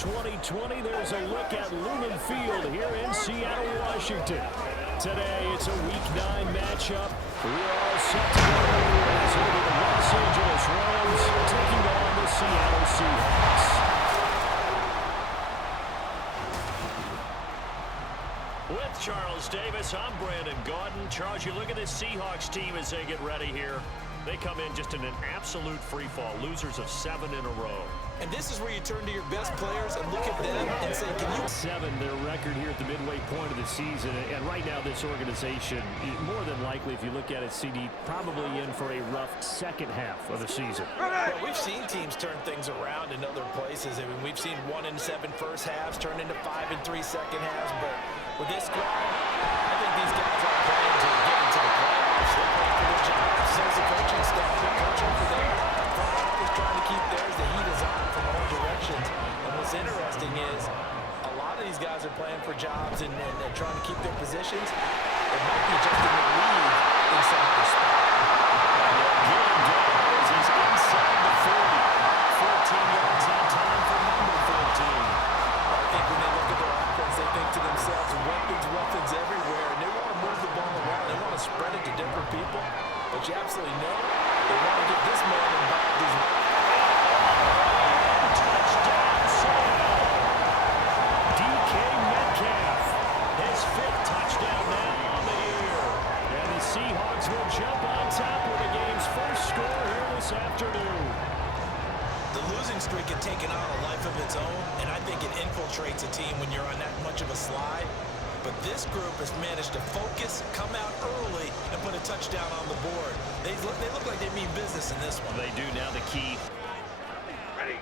2020, there's a look at Lumen Field here in Seattle, Washington. Today, it's a Week 9 matchup. We are all set to go as it'll be the Los Angeles Rams taking on the Seattle Seahawks. With Charles Davis, I'm Brandon Gaudin. Charles, you look at this Seahawks team as they get ready here. They come in just in an absolute free-fall, losers of 7 in a row. And this is where you turn to your best players and look at them and say, can you... 7, their record here at the midway point of the season. And right now, this organization, more than likely, if you look at it, CD, probably in for a rough second half of the season. Well, we've seen teams turn things around in other places. I mean, we've seen 1-7 first halves turn into 5-3 second halves. But with this squad, I think these guys are playing to get into the playoffs. They're playing for their jobs. So is the coaching staff. They're coaching for their front office, trying to keep theirs. The heat is on from all directions. And what's interesting is a lot of these guys are playing for jobs and trying to keep their positions. It might be just in the lead in some of the spot. He's inside the 40. 14 yards on time for number 14. I think when they look at their offense, they think to themselves, weapons everywhere, and they want to move the ball around. They want to spread it to different people. But you absolutely know they want to get this man involved as well. Touchdown, Seattle. DK Metcalf, his 5th touchdown now on the year. And the Seahawks will jump on top with the game's first score here this afternoon. The losing streak had taken on a life of its own, and I think it infiltrates a team when you're on that much of a slide. But this group has managed to focus, come out early, and put a touchdown on the board. They look like they mean business in this one. They do. Now the key. Ready.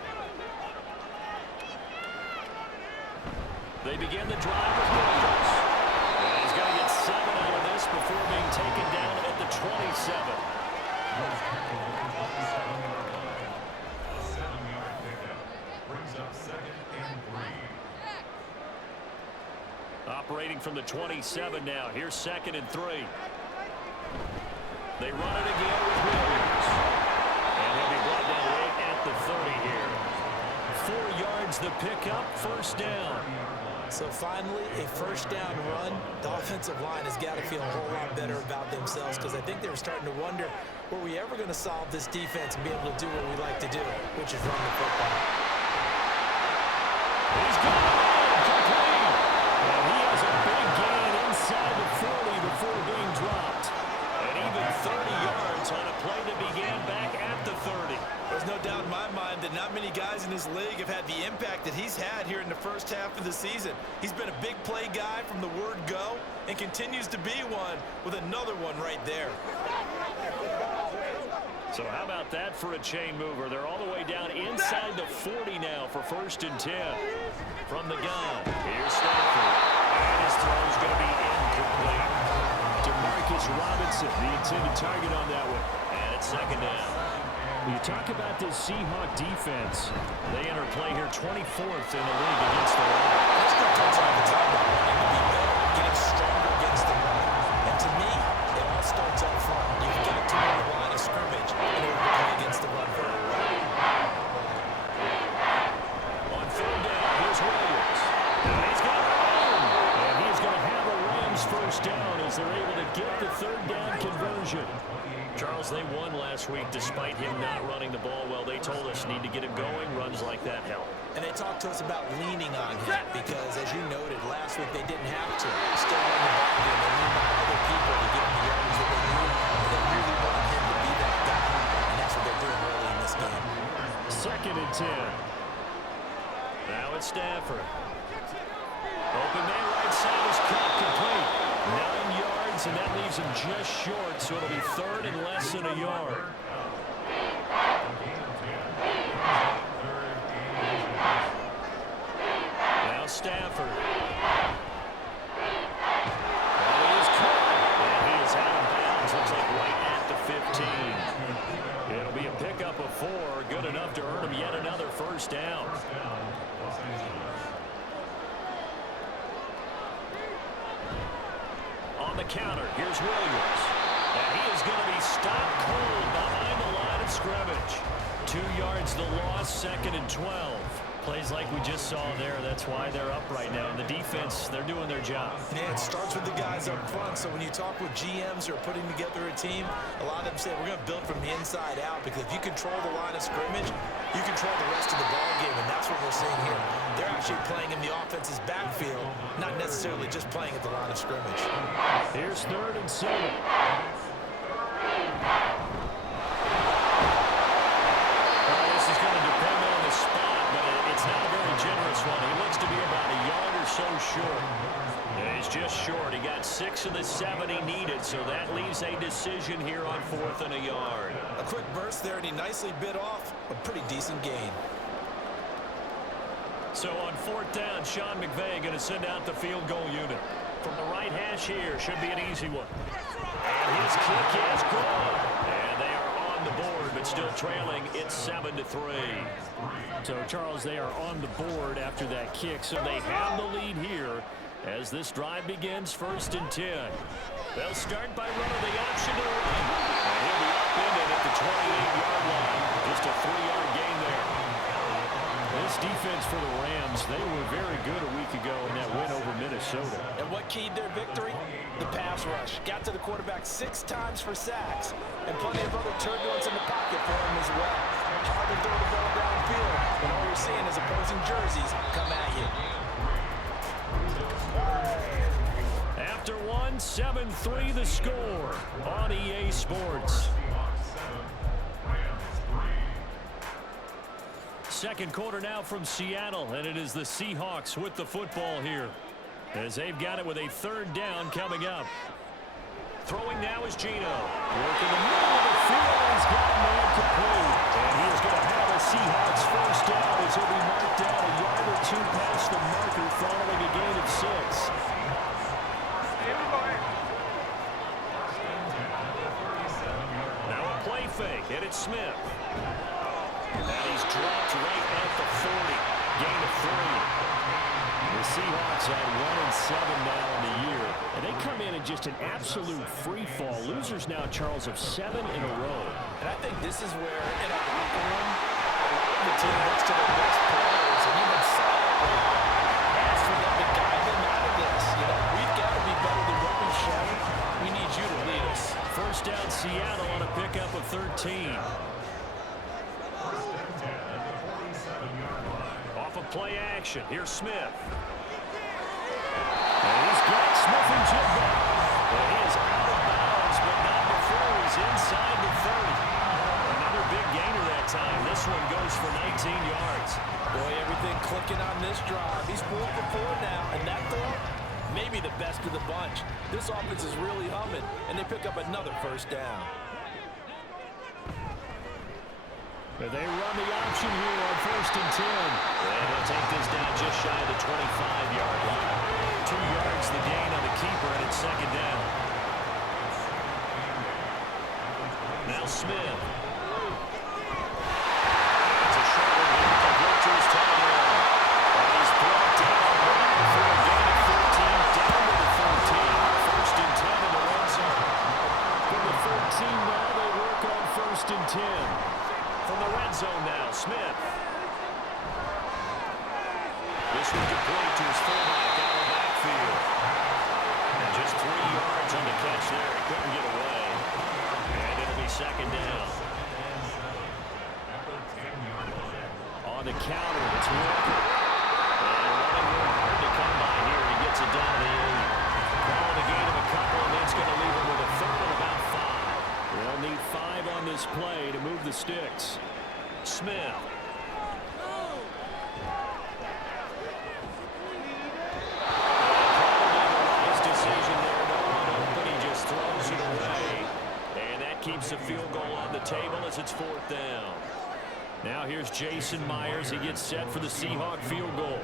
They begin the drive with Williams. And he's got to get 7 out of this before being taken down at the 27. Operating from the 27 now. Here's 2nd and 3. They run it again with Williams. And he'll be brought down right at the 30 here. 4 yards the pickup, first down. So finally, a first down run. The offensive line has got to feel a whole lot better about themselves because I think they were starting to wonder, were we ever going to solve this defense and be able to do what we like to do, which is run the football. He's got it complete. And he has a big gain inside the 40 before being dropped. And even 30 yards on a play that began back at the 30. There's no doubt in my mind that not many guys in this league have had the impact that he's had here in the first half of the season. He's been a big play guy from the word go and continues to be one with another one right there. So how about that for a chain mover? They're all the way down inside the 40 now for 1st and 10. From the gun, here's Stafford. And his throw's going to be incomplete. DeMarcus Robinson, the intended target on that one. And it's 2nd down. When you talk about this Seahawk defense, they enter play here 24th in the league against the run. This group takes all the time to wanting to be better, getting stronger against the run. And to me, it all starts up front. You've got to win the line of scrimmage in order to play against the run very well. On 3rd down, here's Williams. And he's got it on. And he's going to have a Rams first down as they're able to get the 3rd down conversion. Charles, they won last week despite him not running the ball well. They told us need to get him going. Runs like that help. And they talked to us about leaning on him because, as you noted, last week they didn't have to. Still run the ball game. They leaned on other people to give them the yards that they need. And they really wanted him to be that guy. And that's what they're doing early in this game. 2nd and 10. Now it's Stafford. Open man right side is caught complete. 9 yards, and that leaves him just short, so it'll be 3rd and less than a yard. Now Stafford. And he is caught, and he is out of bounds. Looks like right at the 15. It'll be a pickup of 4, good enough to earn him yet another first down. On the counter, here's Williams. And he is going to be stopped cold behind the line of scrimmage. 2 yards the loss, 2nd and 12. Plays like we just saw there. That's why they're up right now. And the defense, they're doing their job. Yeah, it starts with the guys up front. So when you talk with GMs who are putting together a team, a lot of them say we're going to build from the inside out, because if you control the line of scrimmage, you control the rest of the ball game, and that's what we're seeing here. They're actually playing in the offense's backfield, not necessarily just playing at the line of scrimmage. Here's 3rd and 7. Short. Yeah, he's just short. He got 6 of the 7 he needed, so that leaves a decision here on 4th and a yard. A quick burst there, and he nicely bit off a pretty decent gain. So on 4th down, Sean McVay going to send out the field goal unit. From the right hash here, should be an easy one. And his kick is good. And they are on the board, but still trailing. It's 7-3. So, Charles, they are on the board after that kick, so they have the lead here as this drive begins. 1st and 10. They'll start by running the option to the right. And he'll be upended at the 28-yard line. Just a 3-yard gain there. This defense for the Rams, they were very good a week ago in that win over Minnesota. And what keyed their victory? The pass rush. Got to the quarterback 6 times for sacks, and plenty of other turbulence in the pocket for him as well. Hard to throw the ball downfield when all you're seeing is opposing jerseys come at you. After 7-3 the score on EA Sports. Second quarter now from Seattle, and it is the Seahawks with the football here, as they've got it with a 3rd down coming up. Throwing now is Gino. Working the middle of the field. He's got a man complete. And he's going to have a Seahawks 1st down as he'll be marked down a yard or 2 past the marker following a gain of 6. Now a play fake, and it's Smith. And he's dropped right at the 40. Gain of 3. The Seahawks are 1-7 now in the year, and they come in just an absolute free fall. Losers now, Charles, of 7 in a row. And I think this is where, in a locker room, the team looks to their best players and even silently asks for them to guide them out of this. You know, we've got to be better than what we've shown. We need you to lead us. 1st down, Seattle on a pickup of 13. Off of play action, here's Smith. And he's got Smith and Jigba. And he is out of bounds, but not before he's inside the 30. Another big gainer that time. This one goes for 19 yards. Boy, everything clicking on this drive. He's 4 for 4 now, and that throw, maybe the best of the bunch. This offense is really humming, and they pick up another 1st down. But they run the option here on 1st and 10. And they'll take this down just shy of the 25-yard line. 2 yards the gain on the keeper, and it's 2nd down. Now Smith. It's a short one here, complete to his tight end. And he's brought down for a gain of 14, down to the 14. 1st and 10 in the red zone. From the 13 now, they work on 1st and 10. From the red zone now, Smith. This one complete to his fullback out of the backfield. And just 3 yards on the catch there. He couldn't get away. And it'll be 2nd down. On the counter, it's Walker. And running real hard to come by here. He gets it down to the 8. Calling the gain of a couple, and it's going to leave him with a 3rd and about 5. They'll need 5 on this play to move the sticks. Smith. Keeps the field goal on the table as it's 4th down. Now here's Jason Myers. He gets set for the Seahawk field goal.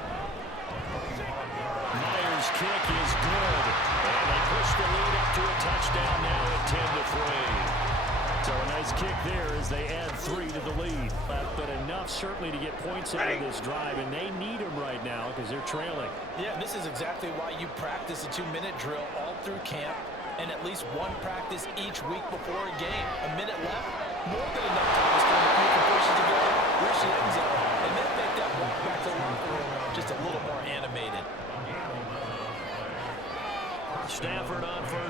Myers' kick is good. And they push the lead up to a touchdown now at 10-3. So a nice kick there as they add 3 to the lead. But enough certainly to get points out of this drive, and they need them right now because they're trailing. Yeah, this is exactly why you practice a 2-minute drill all through camp, and at least 1 practice each week before a game. A minute left, more than enough time to string a few completions together, reach the end zone, and then make that walk back to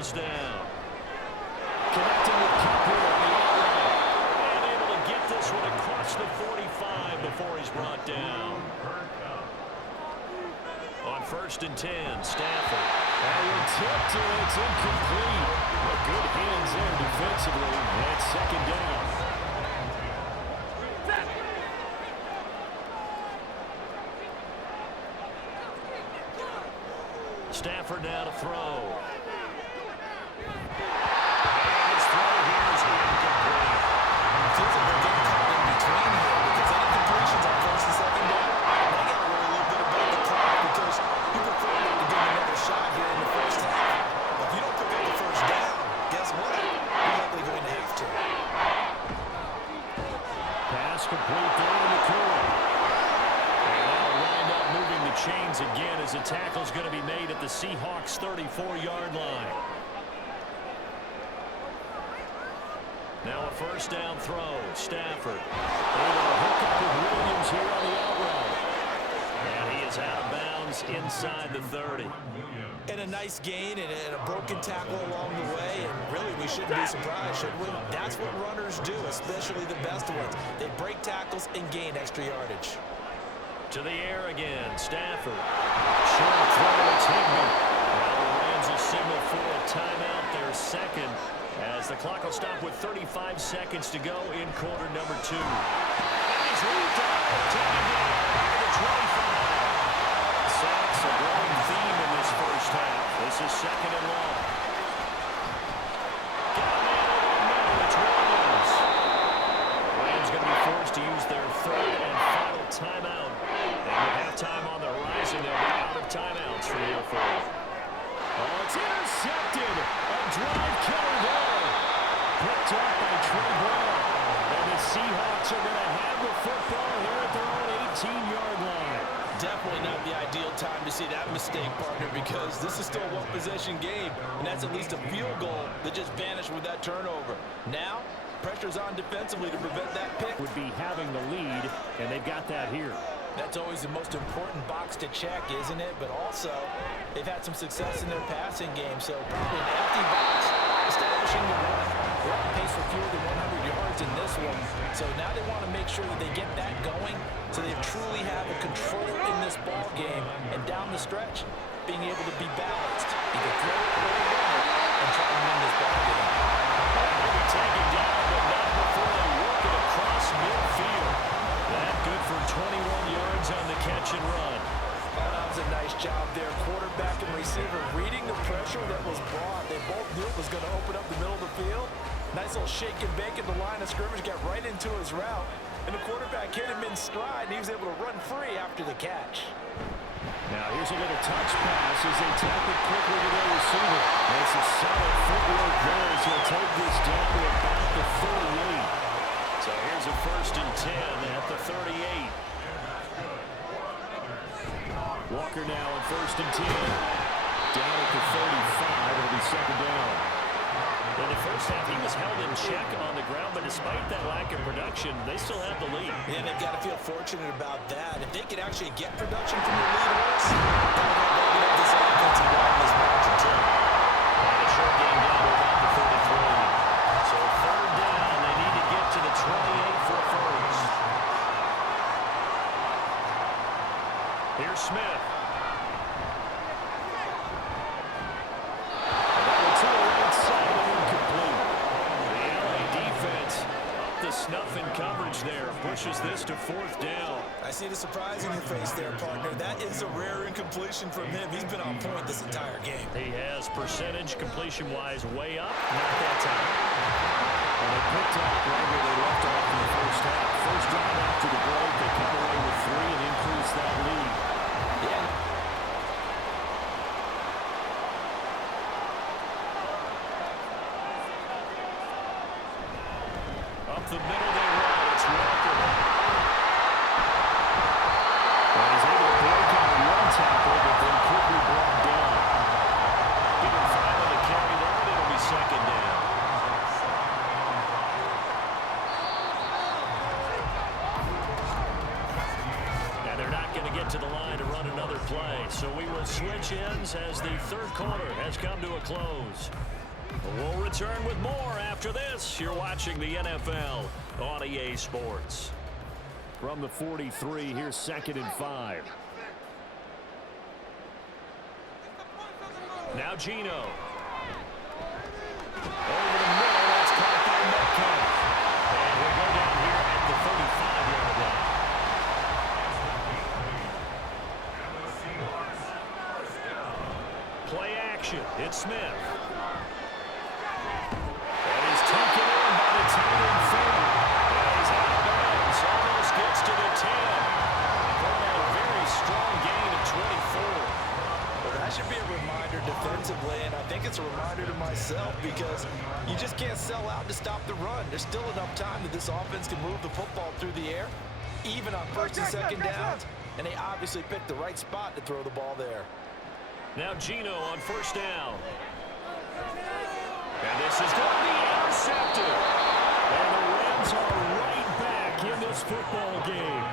first down. Connecting with Kemper on the outside. And able to get this one across the 45 before he's brought down. On 1st and 10, Stafford. And tipped it. It's incomplete. But good hands there defensively. And it's 2nd down. Stafford now to throw. And his throw here is incomplete. It feels like they're getting caught in between here because any completions on 1st and 2nd down, they got to worry a little bit about the clock because you prefer not to get another shot here in the first half. If you don't pick up the first down, guess what? You're likely going to have to. Pass complete there in the corner. And that'll wind up moving the chains again as the tackle's going to be made at the Seahawks 34-yard line. Now a 1st down throw. Stafford able to hook up with Williams here on the out route. And he is out of bounds inside the 30. And a nice gain and a broken tackle along the way. And really, we shouldn't be surprised, should we? That's what runners do, especially the best ones. They break tackles and gain extra yardage. To the air again. Stafford. Short throw. It's Higbee. Now the Rams will signal for a timeout. Their 2nd. As the clock will stop with 35 seconds to go in quarter number 2. And he's moved out. Taken down to the 25. Sacks a growing theme in this first half. This is 2nd and long. Got a man over the middle. It's Williams. The Rams going to be forced to use their 3rd and final timeout. And with halftime on the horizon, they'll be out of timeouts from here forward. Oh, it's intercepted. A drive killer there. Picked up by Trey Brown. And the Seahawks are going to have the football here at their own 18-yard line. Definitely not the ideal time to see that mistake, partner, because this is still a one-possession game, and that's at least a field goal that just vanished with that turnover. Now, pressure's on defensively to prevent that pick. Would be having the lead, and they've got that here. That's always the most important box to check, isn't it? But also, they've had some success in their passing game, so probably an empty box establishing the run. They're on pace for fewer than 100 yards in this one, so now they want to make sure that they get that going so they truly have a control in this ball game, and down the stretch, being able to be balanced. Either throw it or run it and try to win this ball game. Maybe taken down, but not before they work it across midfield. That good for 21 yards on the catch and run. Oh, that was a nice job there. Quarterback and receiver reading the pressure that was brought. They both knew it was going to open up the middle of the field. Nice little shake and bake at the line of scrimmage, got right into his route. And the quarterback hit him in stride, and he was able to run free after the catch. Now here's a little touch pass as they tap it quickly to their receiver. That's a solid footwork there as he'll take this down to about the 38. So here's a 1st and 10 at the 38. Walker now on 1st and 10. Down at the 35. It'll be 2nd down. In the first half, he was held in check on the ground, but despite that lack of production, they still have the lead. Yeah, they've got to feel fortunate about that. If they could actually get production from the lead horse, that would help open up this offensive line in this margin, too. And a short game down to about the 33. So 3rd down, they need to get to the 28 for 1st. Here's Smith. Snuff in coverage there. Pushes this to 4th down. I see the surprise in your face there, partner. That is a rare incompletion from him. He's been on point this entire game. He has percentage completion-wise way up. Not that time. And they picked up right where they left off in the first half. First drive after the break. They come away with 3 and increase that lead. Yeah. Up the middle they run. It's Walker. And he's able to break on one tackle, but then quickly brought down. Give him 5 on the carry there, and it'll be 2nd down. And they're not going to get get to the line to run another play. So we will switch ends as the third quarter has come to a close. We'll return with more after this. You're watching the NFL on EA Sports. From the 43, here's 2nd and 5. Now Geno. Over the middle, that's caught by Metcalf. And we'll go down here at the 35-yard line. Play action. It's Smith. And he's taken in by the tight end field. And he's out of bounds. Almost gets to the 10. Throwing out a very strong gain of 24. That should be a reminder defensively, and I think it's a reminder to myself because you just can't sell out to stop the run. There's still enough time that this offense can move the football through the air, even on 1st and 2nd downs, and they obviously picked the right spot to throw the ball there. Now Geno on 1st down. And this is going to be intercepted. And the Rams are right back in this football game.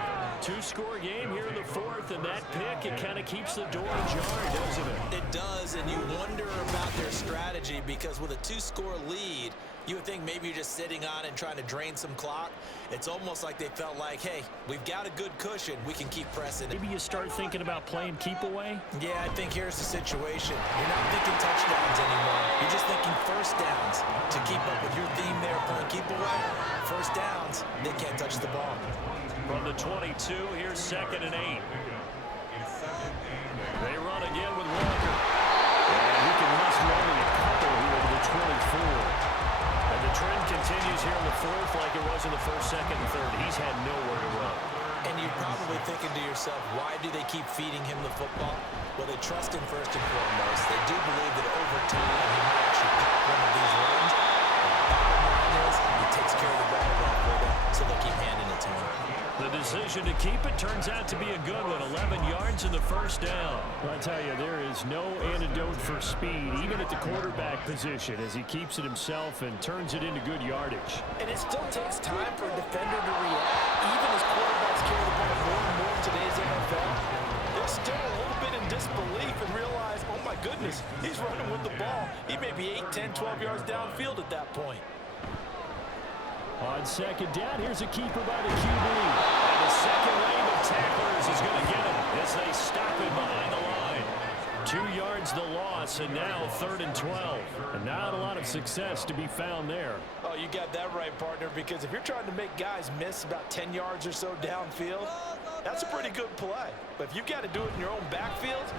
2-score game here in the 4th, and that pick, it kind of keeps the door ajar, doesn't it? It does, and you wonder about their strategy because with a 2-score lead, you would think maybe you're just sitting on it and trying to drain some clock. It's almost like they felt like, hey, we've got a good cushion. We can keep pressing. Maybe you start thinking about playing keep away? Yeah, I think here's the situation. You're not thinking touchdowns anymore. You're just thinking 1st downs to keep up with your theme there, playing keep away. 1st downs, they can't touch the ball. From the 22, here's 2nd and 8. They run again with Walker. And he can muster only a couple here to the 24. And the trend continues here in the 4th like it was in the 1st, 2nd, and 3rd. He's had nowhere to run. And you're probably thinking to yourself, why do they keep feeding him the football? Well, they trust him first and foremost. They do believe that over time he might actually pop one of these runs. The bottom line is he takes care of the ball well for them, so they'll keep handing it to him. The decision to keep it turns out to be a good one. 11 yards in the 1st down. I tell you, there is no antidote for speed, even at the quarterback position, as he keeps it himself and turns it into good yardage. And it still takes time for a defender to react. Even as quarterbacks carry the ball more and more in today's NFL, they're still a little bit in disbelief and realize, oh my goodness, he's running with the ball. He may be 8, 10, 12 yards downfield at that point. On 2nd down, here's a keeper by the QB. And the second wave of tacklers is going to get him as they stop him behind the line. 2 yards the loss, and now 3rd and 12. And not a lot of success to be found there. Oh, you got that right, partner, because if you're trying to make guys miss about 10 yards or so downfield, that's a pretty good play. But if you've got to do it in your own backfield,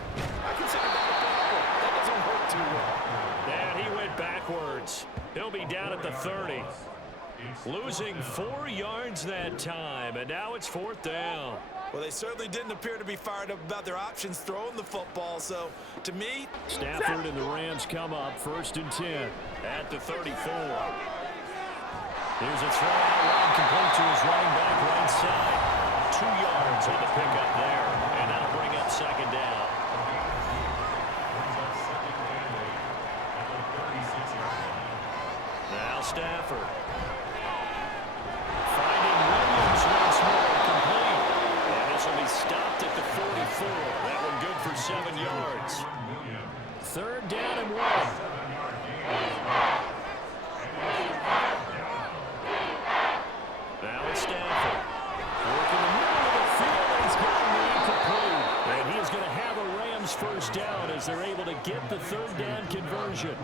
I consider that a problem. That doesn't work too well. And he went backwards. He'll be down at the 30. Losing 4 yards that time, and now it's 4th down. Well, they certainly didn't appear to be fired up about their options throwing the football, so to me... Stafford and the Rams come up 1st and 10 at the 34. Here's a throw out wide, complete to his running back right side. 2 yards on the pickup there, and that'll bring up 2nd down. Now Stafford. Stopped at the 44. That one good for 7 yards. 3rd down and 1. Now it's Stafford. Working the middle of the field. He's got an incomplete. And he is going to have a Rams 1st down as they're able to get the 3rd down conversion.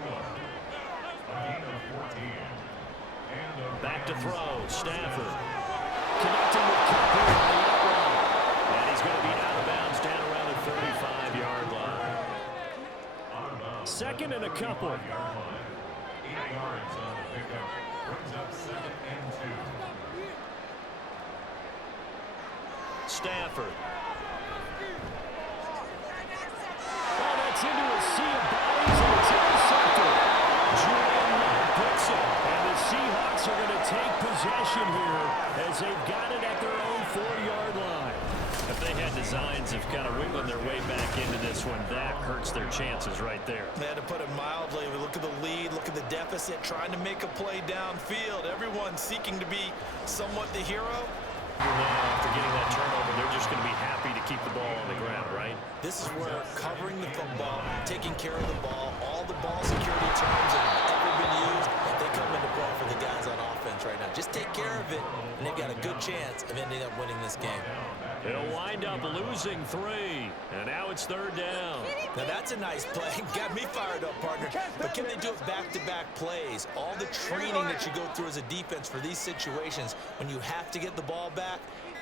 Back to throw. Stafford. Connecting with Cooper on the outrun. And he's going to be out of bounds down around the 35-yard line. 2nd and a couple. 8 yards on the pickup. Brings up 2nd and 2. Stafford. Oh, that's into a sea of bodies, and it's intercepted. Julian Love puts it, and the Seahawks are going to take possession here as they've got it at their own 4-yard line. If they had designs of kind of wiggling their way back into this one, that hurts their chances right there. Man, to put it mildly, we look at the lead, look at the deficit, trying to make a play downfield. Everyone seeking to be somewhat the hero. Now, after getting that turnover, they're just going to be happy to keep the ball on This is where covering the football, taking care of the ball, all the ball security terms that have ever been used, they come into play for the guys on offense right now. Just take care of it, and they've got a good chance of ending up winning this game. He'll wind up losing 3, and now it's 3rd down. Now that's a nice play. Got me fired up, partner. But can they do it back-to-back plays? All the training that you go through as a defense for these situations, when you have to get the ball back,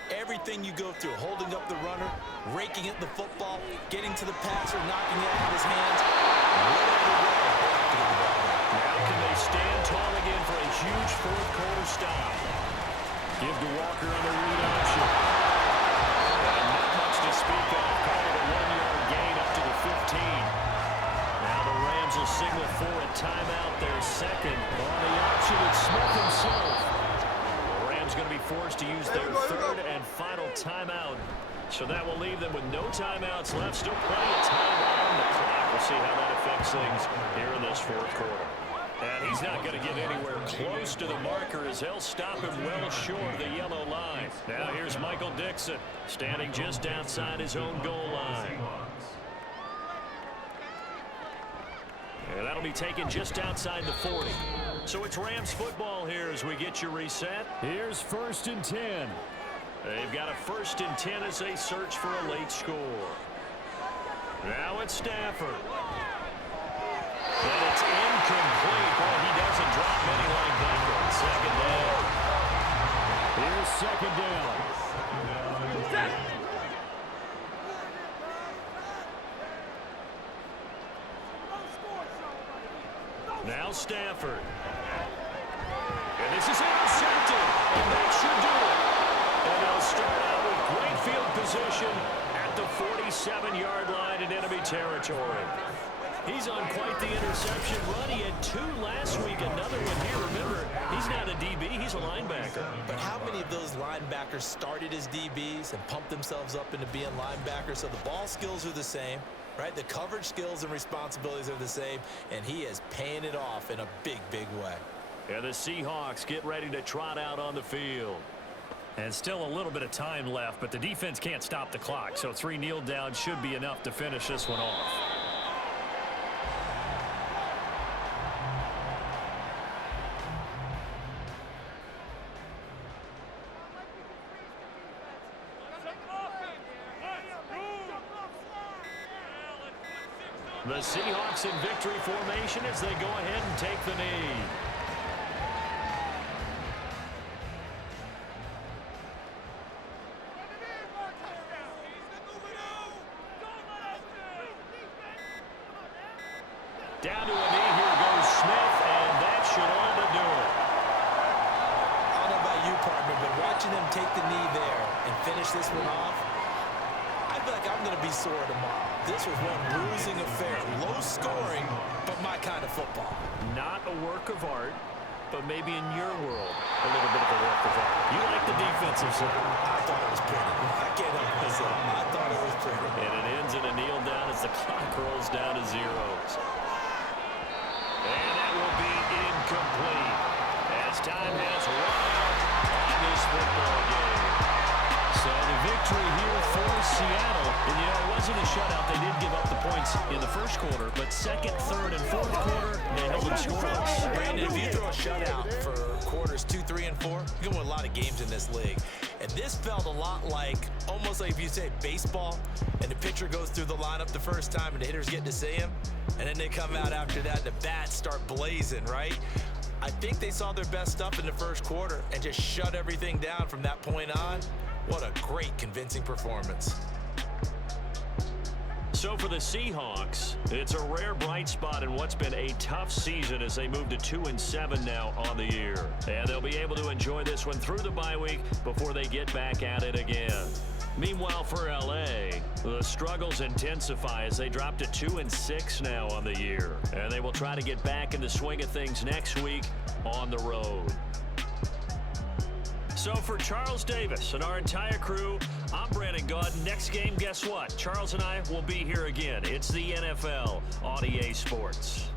everything you go through, holding up the runner, raking at the football, getting to the passer, knocking it out of his hands, whatever way, they have to get the ball back. Now can they stand tall again for a huge 4th quarter stop? Give to Walker on the read option. And not much to speak of. Call it a 1-yard gain up to the 15. Now the Rams will signal for a timeout. Their second on the option. It's Smith himself. The Rams going to be forced to use their 3rd and final timeout. So that will leave them with no timeouts left. Still plenty of time on the clock. We'll see how that affects things here in this 4th quarter. And he's not going to get anywhere close to the marker as they'll stop him well short of the yellow line. Now here's Michael Dixon standing just outside his own goal line. And that'll be taken just outside the 40. So it's Rams football here as we get you reset. Here's 1st and 10. They've got a 1st and 10 as they search for a late score. Now it's Stafford. And it's incomplete. Boy, he doesn't drop many like that on 2nd down. Here's 2nd down. Now Stafford. And this is intercepted. And that should do it. And they'll start out with great field position at the 47-yard line in enemy territory. He's on quite the interception run. He had 2 last week, another one here. Remember, he's not a DB, he's a linebacker. But how many of those linebackers started as DBs and pumped themselves up into being linebackers? So the ball skills are the same, right? The coverage skills and responsibilities are the same, and he is paying it off in a big, big way. And the Seahawks get ready to trot out on the field. And still a little bit of time left, but the defense can't stop the clock, so 3 kneel downs should be enough to finish this one off. The Seahawks in victory formation as they go ahead and take the knee. Down to a knee, here goes Smith, and that should all but do it. I don't know about you, partner, but watching them take the knee there and finish this one off, I feel like I'm going to be sore tomorrow. This was one bruising affair. Low scoring, but my kind of football. Not a work of art, but maybe in your world, a little bit of a work of art. You like the defensive side. I thought it was pretty. I can't help myself. I thought it was pretty. And it ends in a kneel down as the clock rolls down to 0s. And that will be incomplete as time has run out on this football game. So the victory here for Seattle. And, you know, it wasn't a shutout. They did give up the points in the 1st quarter, but 2nd, 3rd, and 4th quarter, they held them scoreless. Brandon, if you throw a shutout for quarters 2, 3, and 4, you can win a lot of games in this league. And this felt a lot like, almost like if you say baseball, and the pitcher goes through the lineup the first time, and the hitters get to see him, and then they come out after that, and the bats start blazing, right? I think they saw their best stuff in the 1st quarter and just shut everything down from that point on. What a great, convincing performance. So for the Seahawks, it's a rare bright spot in what's been a tough season as they move to 2-7 now on the year. And they'll be able to enjoy this one through the bye week before they get back at it again. Meanwhile, for L.A., the struggles intensify as they drop to 2-6 now on the year. And they will try to get back in the swing of things next week on the road. So for Charles Davis and our entire crew, I'm Brandon Gaud. Next game, guess what? Charles and I will be here again. It's the NFL on EA Sports.